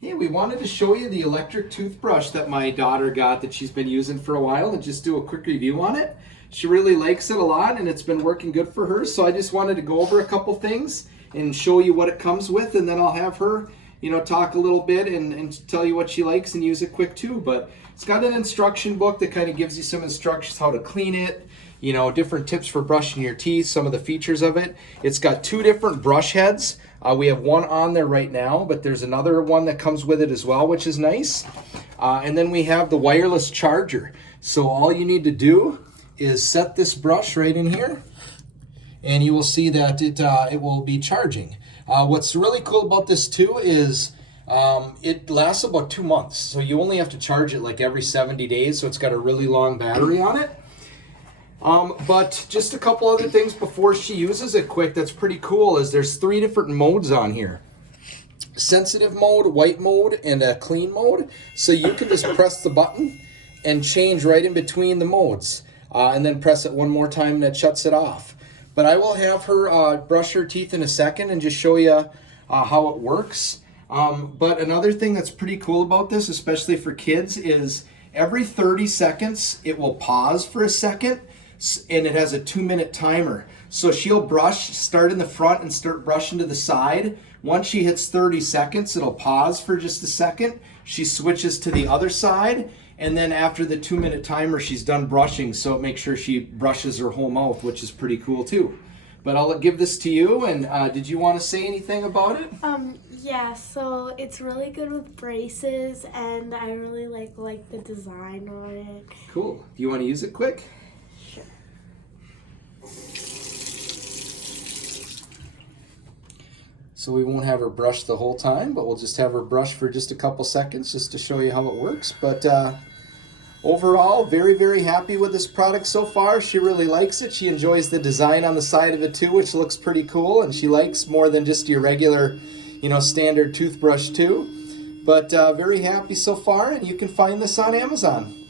Hey, we wanted to show you the electric toothbrush that my daughter got that she's been using for a while and just do a quick review on it. She really likes it a lot and it's been working good for her, so I just wanted to go over a couple things and show you what it comes with, and then I'll have her, talk a little bit and tell you what she likes and use it quick too. But it's got an instruction book that kind of gives you some instructions how to clean it, different tips for brushing your teeth, some of the features of it. It's got two different brush heads. We have one on there right now, but there's another one that comes with it as well, which is nice. And then we have the wireless charger. So all you need to do is set this brush right in here, and you will see that it will be charging. What's really cool about this too is it lasts about 2 months. So you only have to charge it like every 70 days. So it's got a really long battery on it. But just a couple other things before she uses it quick that's pretty cool is there's 3 different modes on here. Sensitive mode, white mode, and a clean mode. So you can just press the button and change right in between the modes. And then press it one more time and it shuts it off. But I will have her brush her teeth in a second and just show you how it works. But another thing that's pretty cool about this, especially for kids, is every 30 seconds it will pause for a second, and it has a 2-minute timer. So she'll brush, start in the front and start brushing to the side. Once she hits 30 seconds, it'll pause for just a second. She switches to the other side, and then after the 2-minute timer, she's done brushing, so it makes sure she brushes her whole mouth, which is pretty cool too. But I'll give this to you, and did you want to say anything about it? Yeah, so it's really good with braces, and I really like the design on it. Cool. Do you want to use it quick? Sure. So we won't have her brush the whole time, but we'll just have her brush for just a couple seconds just to show you how it works. But overall, very, very happy with this product so far. She really likes it. She enjoys the design on the side of it too, which looks pretty cool, and she likes more than just your regular, standard toothbrush too. But very happy so far, and you can find this on Amazon.